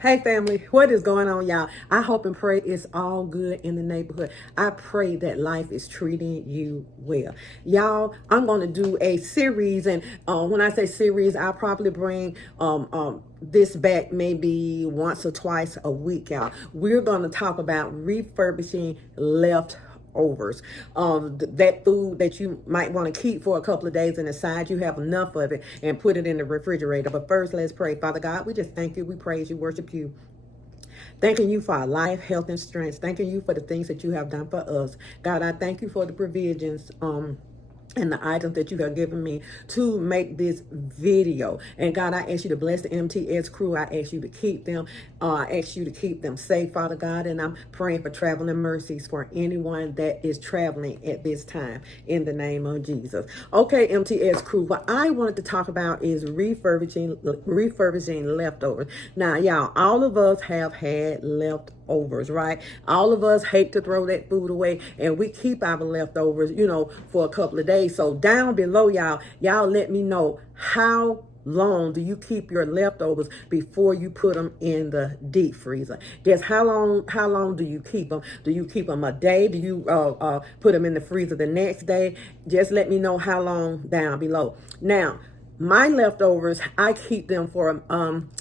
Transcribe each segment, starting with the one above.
Hey family, what is going on, y'all? I hope and pray it's all good in the neighborhood. I pray that life is treating you well. Y'all, I'm going to do a series, and when I say series, I'll probably bring this back maybe once or twice a week, y'all. We're going to talk about refurbishing leftovers. That food that you might want to keep for a couple of days and decide you have enough of it and put it in the refrigerator. But first, let's pray. Father God, we just thank you, we praise you, worship you. Thanking you for our life, health, and strength. Thanking you for the things that you have done for us. God, I thank you for the provisions, and the items that you have given me to make this video. And God, I ask you to bless the MTS crew. I ask you to keep them. I ask you to keep them safe, Father God. And I'm praying for traveling mercies for anyone that is traveling at this time in the name of Jesus. Okay, MTS crew, what I wanted to talk about is refurbishing leftovers. Now, y'all, all of us have had leftovers, right? All of us hate to throw that food away, and we keep our leftovers, for a couple of days. So down below, y'all let me know, how long do you keep your leftovers before you put them in the deep freezer? Just how long do you keep them? Do you keep them a day? Do you put them in the freezer the next day? Just let me know how long down below. Now, my leftovers, I keep them for,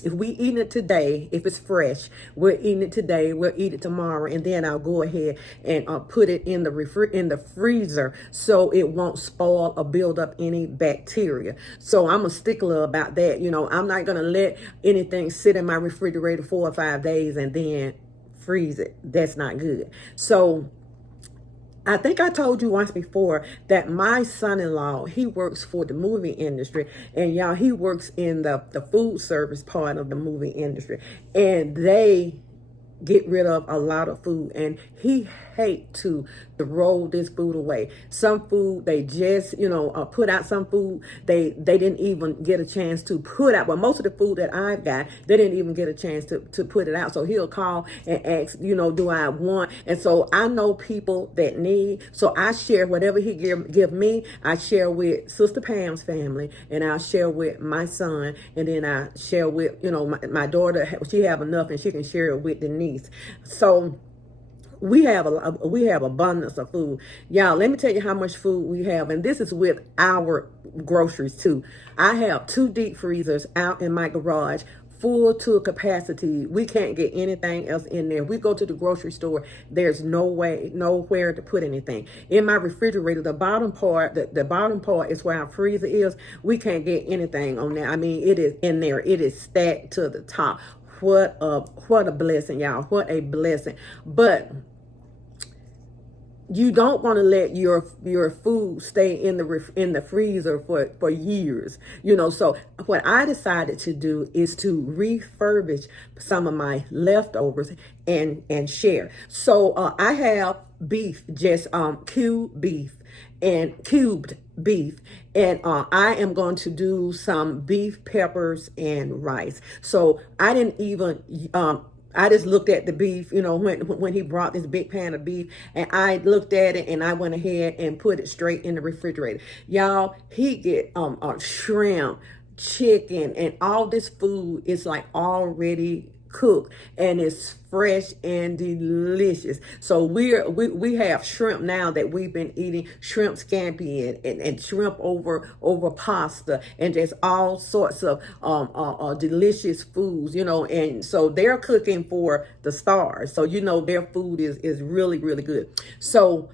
if we eat it today, if it's fresh, we're eating it today, we'll eat it tomorrow, and then I'll go ahead and put it in the freezer so it won't spoil or build up any bacteria. So I'm a stickler about that. I'm not going to let anything sit in my refrigerator 4 or 5 days and then freeze it. That's not good. So I think I told you once before that my son-in-law, he works for the movie industry, and y'all, he works in the food service part of the movie industry, and they get rid of a lot of food, and he hate to throw this food away. Some food they just put out. Some food they didn't even get a chance to put out. But most of the food that I've got, they didn't even get a chance to put it out. So he'll call and ask, do I want? And so I know people that need, so I share whatever he give me. I share with Sister Pam's family, and I'll share with my son, and then I share with my daughter. She have enough and she can share it with the niece. So we have abundance of food, y'all. Let me tell you how much food we have, and this is with our groceries too. I have 2 deep freezers out in my garage, full to capacity. We can't get anything else in there. We go to the grocery store, there's nowhere to put anything. In my refrigerator, the bottom part is where our freezer is. We can't get anything on there. I mean, it is in there. It is stacked to the top. What a blessing, y'all. What a blessing. But you don't want to let your food stay in the freezer for years. So what I decided to do is to refurbish some of my leftovers and share. So I have beef, just cubed beef, and I am going to do some beef, peppers, and rice. So I didn't even I just looked at the beef, when he brought this big pan of beef, and I looked at it and I went ahead and put it straight in the refrigerator. Y'all, he get shrimp, chicken, and all this food is like already cooked, and it's fresh and delicious. So we have shrimp now that we've been eating, shrimp scampi and shrimp over pasta, and just all sorts of delicious foods, and so they're cooking for the stars. So their food is really, really good. So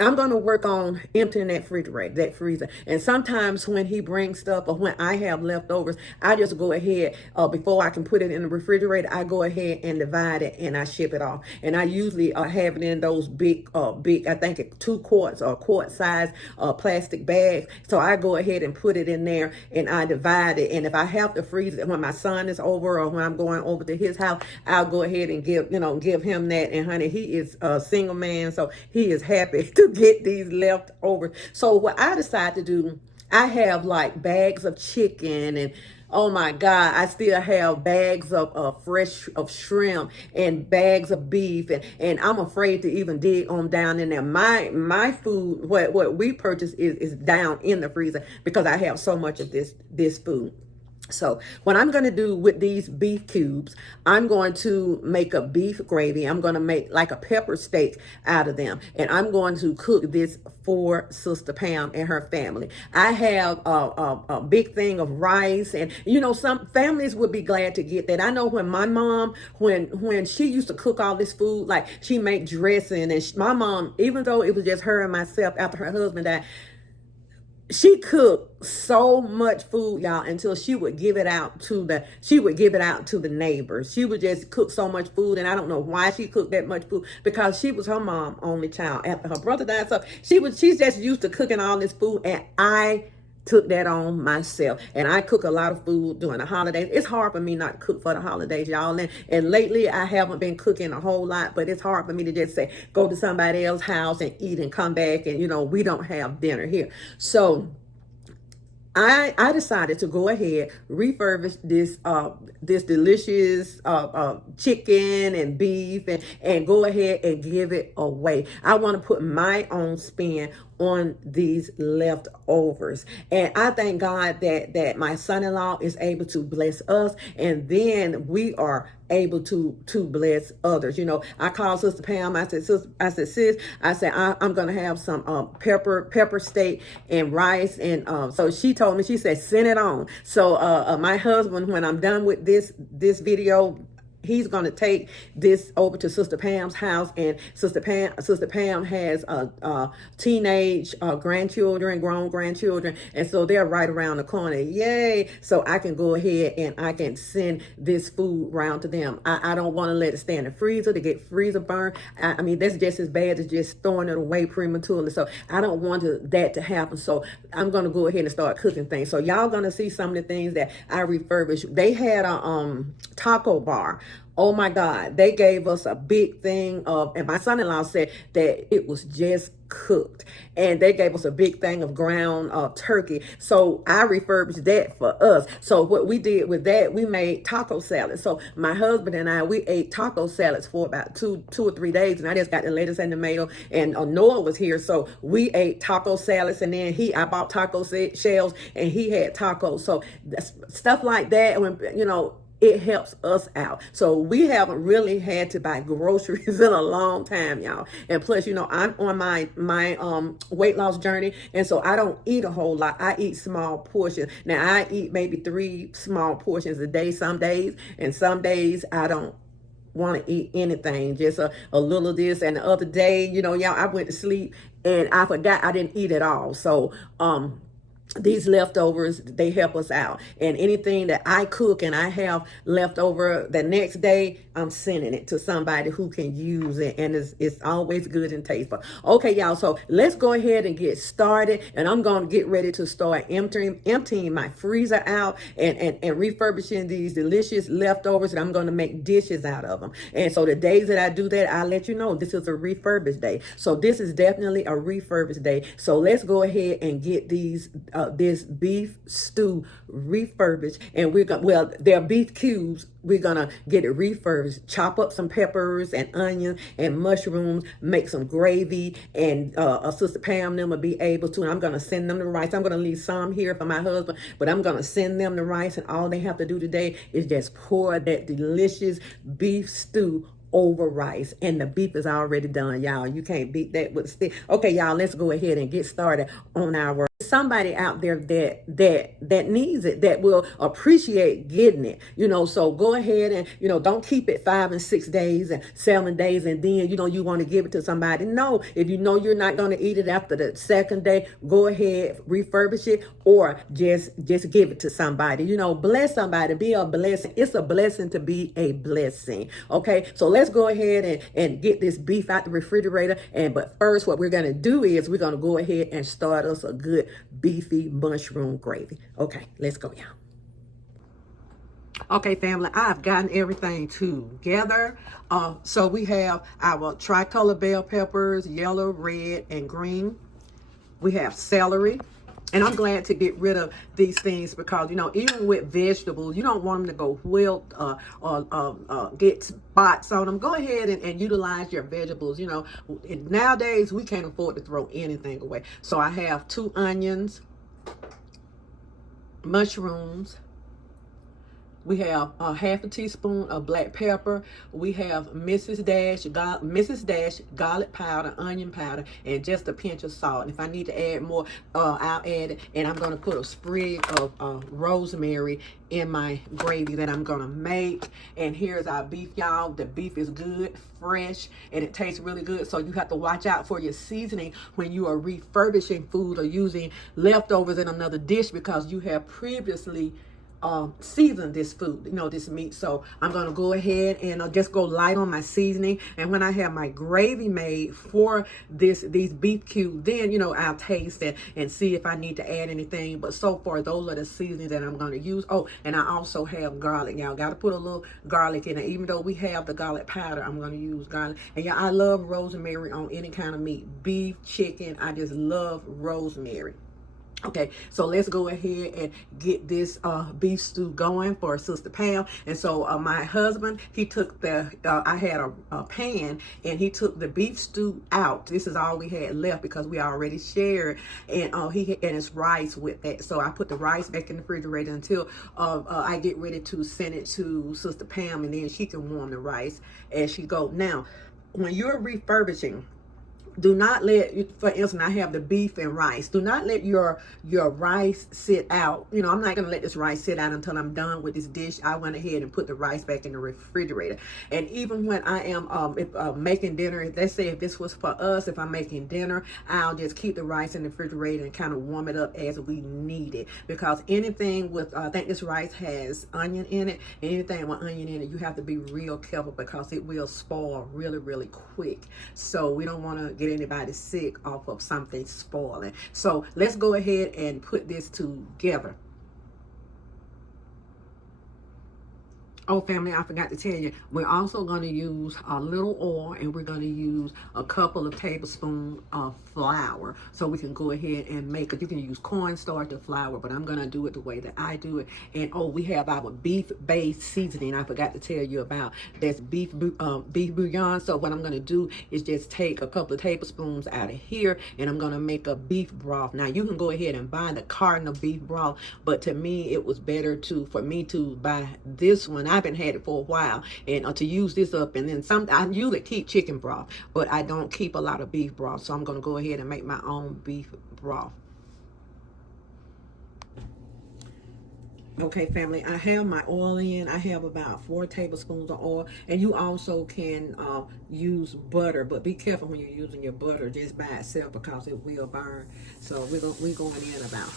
I'm going to work on emptying that freezer. And sometimes when he brings stuff, or when I have leftovers, I just go ahead, before I can put it in the refrigerator, I go ahead and divide it and I ship it off. And I usually have it in those big, I think 2 quarts or quart size plastic bags. So I go ahead and put it in there and I divide it. And if I have to freeze it when my son is over or when I'm going over to his house, I'll go ahead and give him that. And honey, he is a single man, so he is happy to get these leftovers. So what I decided to do, I have like bags of chicken, and oh my God, I still have bags of shrimp and bags of beef, and I'm afraid to even dig on down in there. My food, what we purchase is down in the freezer because I have so much of this food. So what I'm going to do with these beef cubes, I'm going to make a beef gravy. I'm going to make like a pepper steak out of them. And I'm going to cook this for Sister Pam and her family. I have a big thing of rice. And, you know, some families would be glad to get that. I know when my mom, when she used to cook all this food, like she make dressing. And my mom, even though it was just her and myself after her husband died, she cooked so much food, y'all, until she would give it out to the neighbors. She would just cook so much food, and I don't know why she cooked that much food, because she was her mom only child after her brother died. So she's just used to cooking all this food, and I took that on myself. And I cook a lot of food during the holidays. It's hard for me not to cook for the holidays, y'all. And lately I haven't been cooking a whole lot, but it's hard for me to just say, go to somebody else's house and eat and come back. And, you know, we don't have dinner here. So I decided to go ahead, refurbish this delicious chicken and beef, and go ahead and give it away. I want to put my own spin on these leftovers. And I thank God that my son-in-law is able to bless us, and then we are able to bless others. You know, I called Sister Pam. I said, sis, I'm gonna have some pepper steak and rice. And so she told me, she said, send it on. So my husband, when I'm done with this video, he's going to take this over to Sister Pam's house, and Sister Pam has teenage grandchildren, grown grandchildren, and so they're right around the corner. Yay! So I can go ahead and I can send this food round to them. I don't want to let it stay in the freezer to get freezer burn. I mean, that's just as bad as just throwing it away prematurely. So I don't want that to happen. So I'm going to go ahead and start cooking things. So y'all going to see some of the things that I refurbished. They had a taco bar. Oh my God, they gave us a big thing of, and my son-in-law said that it was just cooked. And they gave us a big thing of ground turkey. So I refurbished that for us. So what we did with that, we made taco salad. So my husband and I, we ate taco salads for about two or 3 days. And I just got the lettuce and tomato, and Noah was here. So we ate taco salads, and then I bought taco shells, and he had tacos. So stuff like that, when, you know, it helps us out. So we haven't really had to buy groceries in a long time, y'all. And plus, you know, I'm on my weight loss journey, and so I don't eat a whole lot. I eat small portions. Now I eat maybe 3 small portions a day some days, and some days I don't want to eat anything, just a little of this. And the other day, you know, y'all, I went to sleep and I forgot I didn't eat at all. So these leftovers, they help us out. And anything that I cook and I have left over the next day, I'm sending it to somebody who can use it. And it's always good and tasteful. Okay, y'all, so let's go ahead and get started. And I'm going to get ready to start emptying my freezer out and refurbishing these delicious leftovers. And I'm going to make dishes out of them. And so the days that I do that, I'll let you know this is a refurbished day. So this is definitely a refurbished day. So let's go ahead and get this beef stew refurbished, and they're beef cubes. We're gonna get it refurbished, chop up some peppers and onions and mushrooms, make some gravy, and Sister Pam and them will be able to, and I'm gonna send them the rice. I'm gonna leave some here for my husband, but I'm gonna send them the rice, and all they have to do today is just pour that delicious beef stew over rice, and the beef is already done, y'all. You can't beat that with a stick. Okay, y'all, let's go ahead and get started on our somebody out there that needs it, that will appreciate getting it, you know. So go ahead and, you know, don't keep it 5 and 6 days and 7 days, and then, you know, you want to give it to somebody. No, if you know you're not going to eat it after the second day, go ahead, refurbish it, or just give it to somebody. You know, bless somebody, be a blessing. It's a blessing to be a blessing. Okay, so let's go ahead and get this beef out the refrigerator. But first, what we're going to do is we're going to go ahead and start us a good beefy mushroom gravy. Okay, let's go, y'all. Okay, family, I've gotten everything together. So we have our tricolor bell peppers, yellow, red, and green. We have celery. And I'm glad to get rid of these things because, you know, even with vegetables, you don't want them to go wilt or get spots on them. Go ahead and utilize your vegetables. You know, nowadays we can't afford to throw anything away. So I have 2 onions, mushrooms, We have half a teaspoon of black pepper. We have Mrs. Dash garlic powder, onion powder, and just a pinch of salt. And if I need to add more, I'll add it. And I'm going to put a sprig of rosemary in my gravy that I'm going to make. And here's our beef, y'all. The beef is good, fresh, and it tastes really good. So you have to watch out for your seasoning when you are refurbishing food or using leftovers in another dish, because you have previously season this food, this meat. So I'm going to go ahead and just go light on my seasoning. And when I have my gravy made for these beef cubes, then, I'll taste it and see if I need to add anything. But so far, those are the seasonings that I'm going to use. Oh, and I also have garlic. Y'all got to put a little garlic in it. Even though we have the garlic powder, I'm going to use garlic. And yeah, I love rosemary on any kind of meat, beef, chicken. I just love rosemary. Okay, so let's go ahead and get this beef stew going for Sister Pam. And so my husband, he took I had a pan, and he took the beef stew out. This is all we had left because we already shared, and it's rice with that. So I put the rice back in the refrigerator until I get ready to send it to Sister Pam, and then she can warm the rice as she go. Now, when you're refurbishing, do not let, for instance, I have the beef and rice. Do not let your rice sit out. I'm not going to let this rice sit out until I'm done with this dish. I went ahead and put the rice back in the refrigerator. And even when I am making dinner, let's say if this was for us, if I'm making dinner, I'll just keep the rice in the refrigerator and kind of warm it up as we need it. Because anything with, I think this rice has onion in it, and anything with onion in it, you have to be real careful because it will spoil really, really quick. So we don't want to get anybody sick off of something spoiling. So let's go ahead and put this together. Oh, family, I forgot to tell you, we're also going to use a little oil, and we're going to use a couple of tablespoons of flour so we can go ahead and make it. You can use cornstarch or flour, but I'm going to do it the way that I do it. And oh, we have our beef-based seasoning I forgot to tell you about. That's beef bouillon. So what I'm going to do is just take a couple of tablespoons out of here, and I'm going to make a beef broth. Now, you can go ahead and buy the carton of beef broth, but to me, it was better for me to buy this one. I've been had it for a while, and to use this up, and then I usually keep chicken broth, but I don't keep a lot of beef broth, so I'm going to go ahead and make my own beef broth. Okay, family, I have my oil in. I have about 4 tablespoons of oil, and you also can use butter, but be careful when you're using your butter just by itself because it will burn. So we're going in about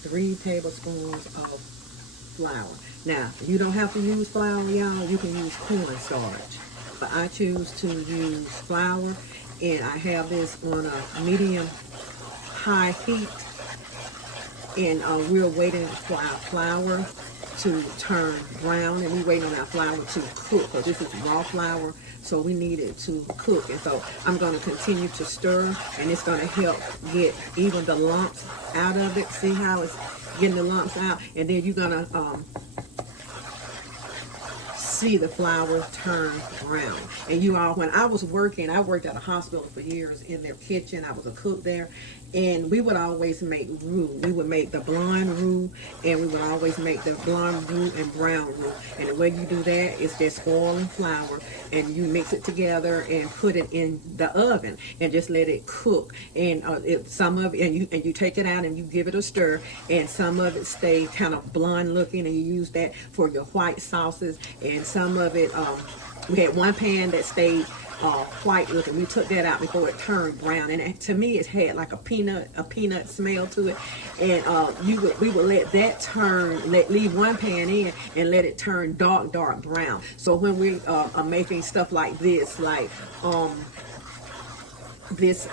3 tablespoons of flour. Now, you don't have to use flour, y'all. You can use cornstarch, but I choose to use flour, and I have this on a medium-high heat, and we're waiting for our flour to turn brown, and we're waiting on our flour to cook because this is raw flour, so we need it to cook. And so I'm going to continue to stir, and it's going to help get even the lumps out of it. See how it's getting the lumps out? And then you're going to see the flour turn brown. And you all, when I was working, I worked at a hospital for years in their kitchen. I was a cook there, and we would always make roux. We would make the blonde roux, and we would always make the blonde roux and brown roux. And the way you do that is just oil and flour, and you mix it together and put it in the oven and just let it cook. And some of it, and you take it out and you give it a stir, and some of it stay kind of blonde looking, and you use that for your white sauces. And some of it, we had one pan that stayed white looking. We took that out before it turned brown, and to me it had like a peanut smell to it. And we would let that leave one pan in and let it turn dark brown. So when we are making stuff like this, like this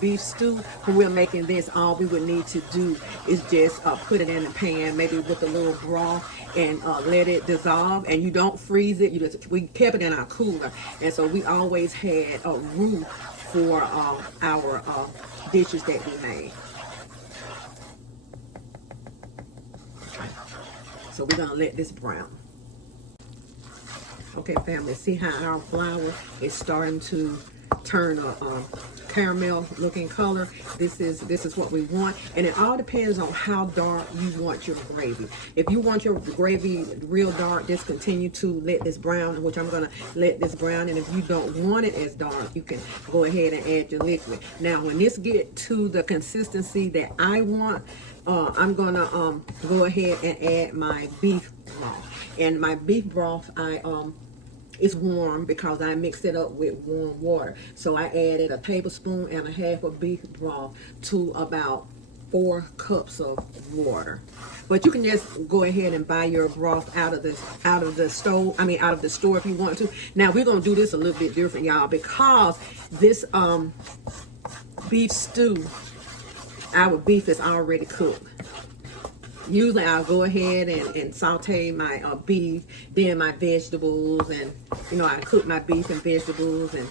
beef stew, when we're making this, all we would need to do is just put it in the pan, maybe with a little broth, and let it dissolve. And you don't freeze it. We kept it in our cooler, and so we always had a roux for our dishes that we made. So we're gonna let this brown. Okay, family, see how our flour is starting to turn a caramel looking color. This is what we want, and it all depends on how dark you want your gravy. If you want your gravy real dark, just continue to let this brown, which I'm gonna let this brown. And if you don't want it as dark, you can go ahead and add your liquid. Now when this get to the consistency that I want, I'm gonna go ahead and add my beef broth. And my beef broth, it's warm because I mixed it up with warm water. So I added a tablespoon and a half of beef broth to about 4 cups of water. But you can just go ahead and buy your broth out of the stove. I mean, out of the store if you want to. Now we're gonna do this a little bit different, y'all, because this beef stew, our beef is already cooked. Usually I'll go ahead and saute my beef, then my vegetables, and I cook my beef and vegetables, and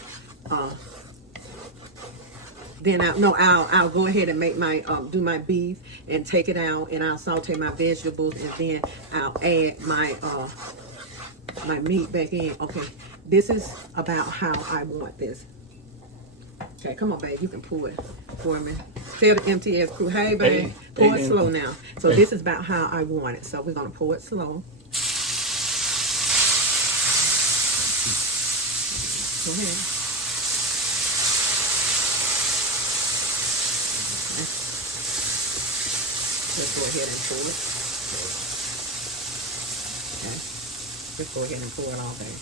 then I'll go ahead and make my do my beef and take it out, and I'll saute my vegetables, and then I'll add my my meat back in. Okay, this is about how I want this. Okay, come on, babe. You can pour it for me. Tell the MTS crew, hey, babe, pour it slow now. So this is about how I want it. So we're going to pour it slow. Go ahead. Okay. Let's go ahead and pour it. Okay. Let's go ahead and pour it all, babe.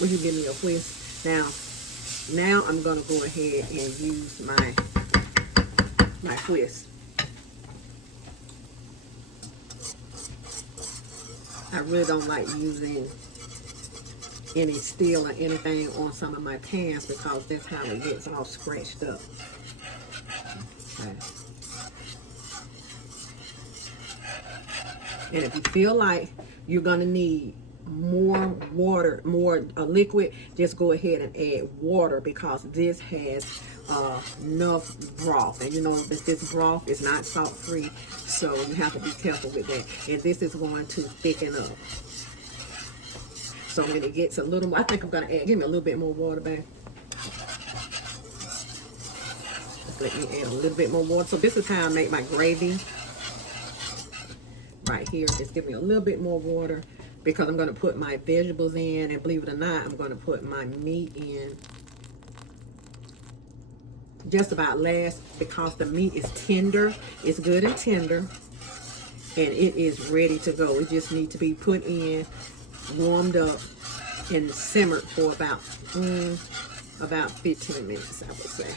Will you give me a whisk? Now I'm gonna go ahead and use my whisk. I really don't like using any steel or anything on some of my pans because that's how it gets all scratched up. Okay. And if you feel like you're gonna need more water, more liquid, just go ahead and add water, because this has enough broth. And you know that this broth is not salt free, so you have to be careful with that. And this is going to thicken up. So when it gets a little more, I think I'm going to add, give me a little bit more water, babe. Let me add a little bit more water. So this is how I make my gravy. Right here, just give me a little bit more water, because I'm going to put my vegetables in, and believe it or not, I'm going to put my meat in just about last, because the meat is tender. It's good and tender, and it is ready to go. It just needs to be put in, warmed up, and simmered for about 15 minutes, I would say.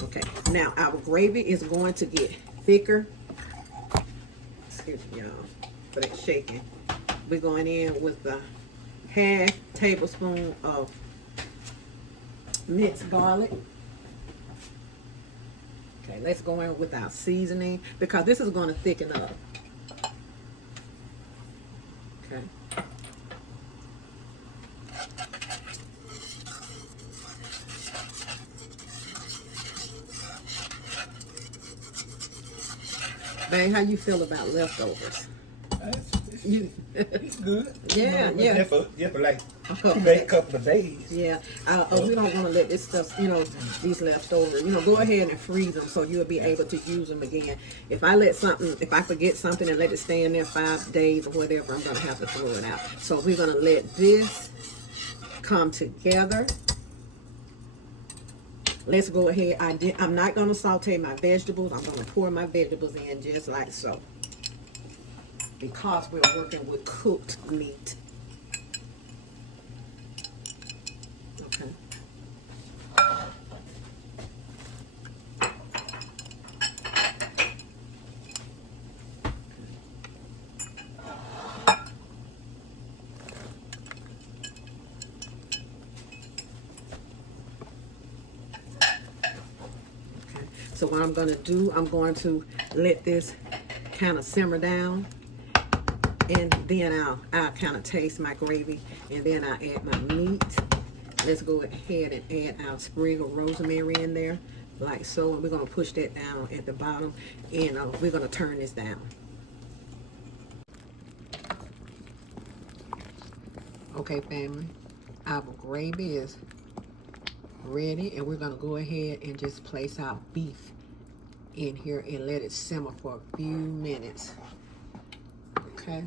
Okay, now our gravy is going to get thicker. Excuse me, y'all, for that shaking. We're going in with the half tablespoon of minced garlic. Okay, let's go in with our seasoning, because this is going to thicken up. Okay. Babe, how you feel about leftovers? It's good. Yeah, yeah. Just for like a couple of days. Yeah, we don't want to let this stuff, these leftovers, go ahead and freeze them so you'll be able to use them again. If I forget something and let it stay in there 5 days or whatever, I'm going to have to throw it out. So we're going to let this come together. Let's go ahead. I'm not going to saute my vegetables. I'm going to pour my vegetables in just like so, because we're working with cooked meat. Okay. So what I'm going to do, I'm going to let this kind of simmer down, and then I'll kind of taste my gravy, and then I'll add my meat. Let's go ahead and add our sprig of rosemary in there, like so, and we're going to push that down at the bottom, and we're going to turn this down. Okay, family, our gravy is ready, and we're gonna go ahead and just place our beef in here and let it simmer for a few minutes. Okay.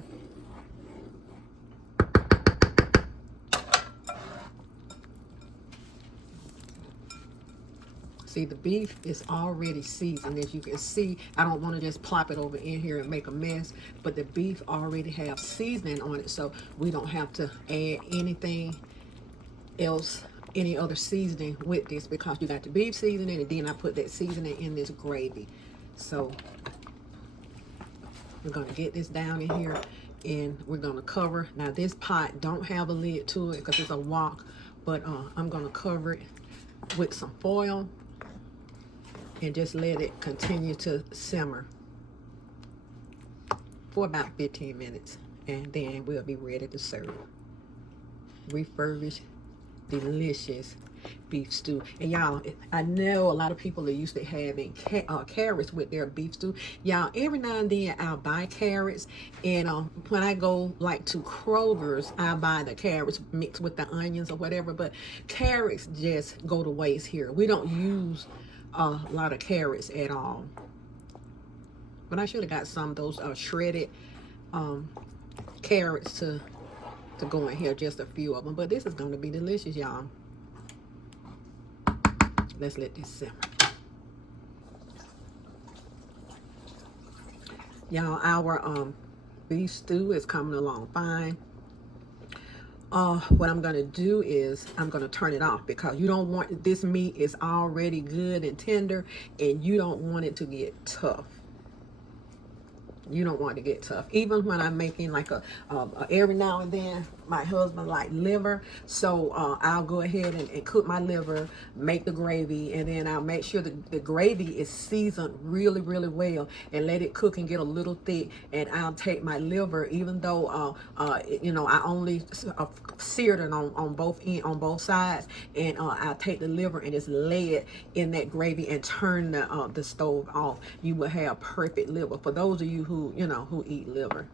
See, the beef is already seasoned. As you can see, I don't want to just plop it over in here and make a mess, but the beef already have seasoning on it, so we don't have to add anything else, any other seasoning with this, because you got the beef seasoning, and then I put that seasoning in this gravy. So we're going to get this down in here, and we're going to cover. Now, this pot don't have a lid to it because it's a wok, but I'm going to cover it with some foil and just let it continue to simmer for about 15 minutes, and then we'll be ready to serve. Refurbished, delicious beef stew. And y'all, I know a lot of people are used to having carrots with their beef stew. Y'all, every now and then I'll buy carrots, and when I go like to Kroger's, I buy the carrots mixed with the onions or whatever, but carrots just go to waste here. We don't use a lot of carrots at all. But I should have got some of those shredded carrots to go in here, just a few of them. But this is going to be delicious, y'all. Let's let this simmer. Y'all, our beef stew is coming along fine. What I'm going to do is I'm going to turn it off, because you don't want, this meat is already good and tender, and you don't want it to get tough. You don't want to get tough. Even when I'm making like a every now and then, my husband like liver, so I'll go ahead and cook my liver, make the gravy, and then I'll make sure the gravy is seasoned really, really well, and let it cook and get a little thick. And I'll take my liver, even though you know, I only seared it on both sides, and I'll take the liver and just lay it in that gravy and turn the stove off. You will have perfect liver. For those of you who eat liver.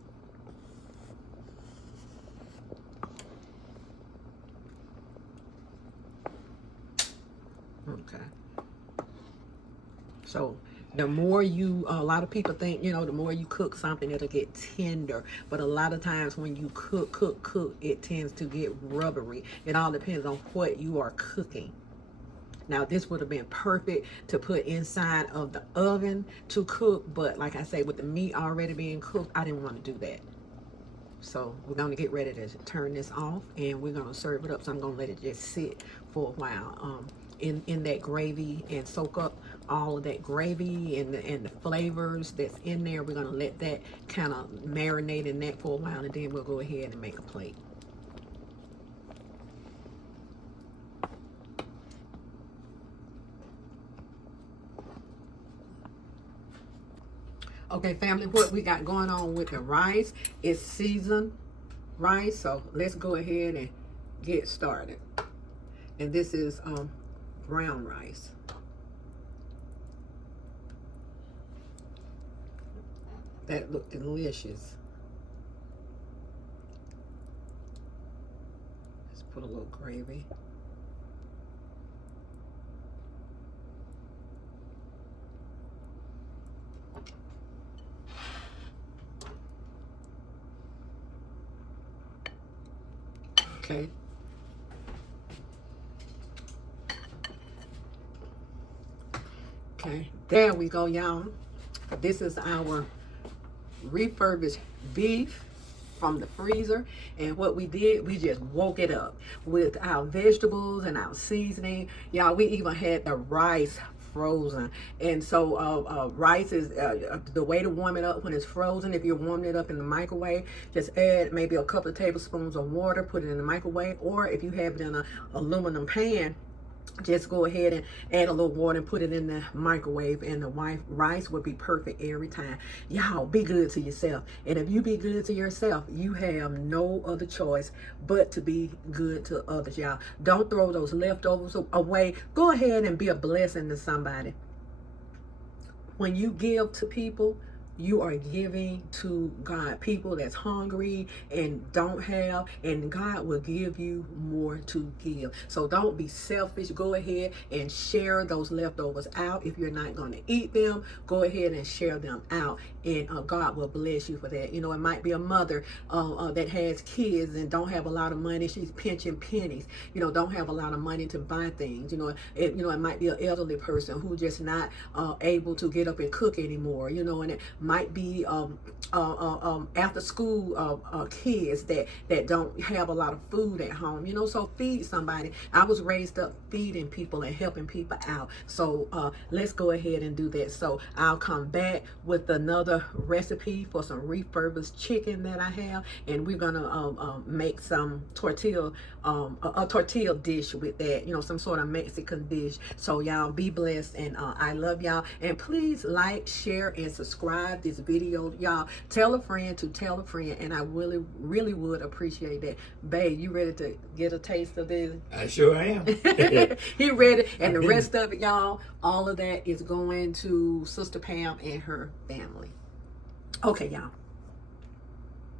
Okay. So the more you, a lot of people think, the more you cook something, it'll get tender. But a lot of times when you cook, it tends to get rubbery. It all depends on what you are cooking. Now, this would have been perfect to put inside of the oven to cook, but like I say, with the meat already being cooked, I didn't want to do that. So we're going to get ready to turn this off, and we're going to serve it up. So I'm going to let it just sit for a while in that gravy and soak up all of that gravy and the flavors that's in there. We're going to let that kind of marinate in that for a while, and then we'll go ahead and make a plate. Okay, family, what we got going on with the rice is seasoned rice. So let's go ahead and get started. And this is brown rice. That looked delicious. Let's put a little gravy. Okay. Okay, there we go, y'all. This is our refurbished beef from the freezer, and what we did, we just woke it up with our vegetables and our seasoning. Y'all, we even had the rice frozen. And so rice is the way to warm it up when it's frozen. If you're warming it up in the microwave, just add maybe a couple of tablespoons of water, put it in the microwave, or if you have it in an aluminum pan, just go ahead and add a little water and put it in the microwave, and the rice will be perfect every time. Y'all, be good to yourself. And if you be good to yourself, you have no other choice but to be good to others, y'all. Don't throw those leftovers away. Go ahead and be a blessing to somebody. When you give to people, you are giving to God. People that's hungry and don't have, and God will give you more to give. So don't be selfish. Go ahead and share those leftovers out. If you're not going to eat them, go ahead and share them out, and God will bless you for that. You know, it might be a mother that has kids and don't have a lot of money. She's pinching pennies. You know, don't have a lot of money to buy things. You know, it might be an elderly person who just not able to get up and cook anymore. You know, and it might be after school kids that don't have a lot of food at home. You know, so feed somebody. I was raised up feeding people and helping people out. So let's go ahead and do that. So I'll come back with another recipe for some repurposed chicken that I have, and we're gonna make some tortilla, a tortilla dish with that. You know, some sort of Mexican dish. So y'all be blessed, and I love y'all. And please like, share, and subscribe this video, y'all. Tell a friend to tell a friend, and I really, really would appreciate that. Babe, you ready to get a taste of this? I sure am. He ready, and the rest of it, y'all, all of that is going to Sister Pam and her family. Okay, y'all.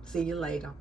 See you later.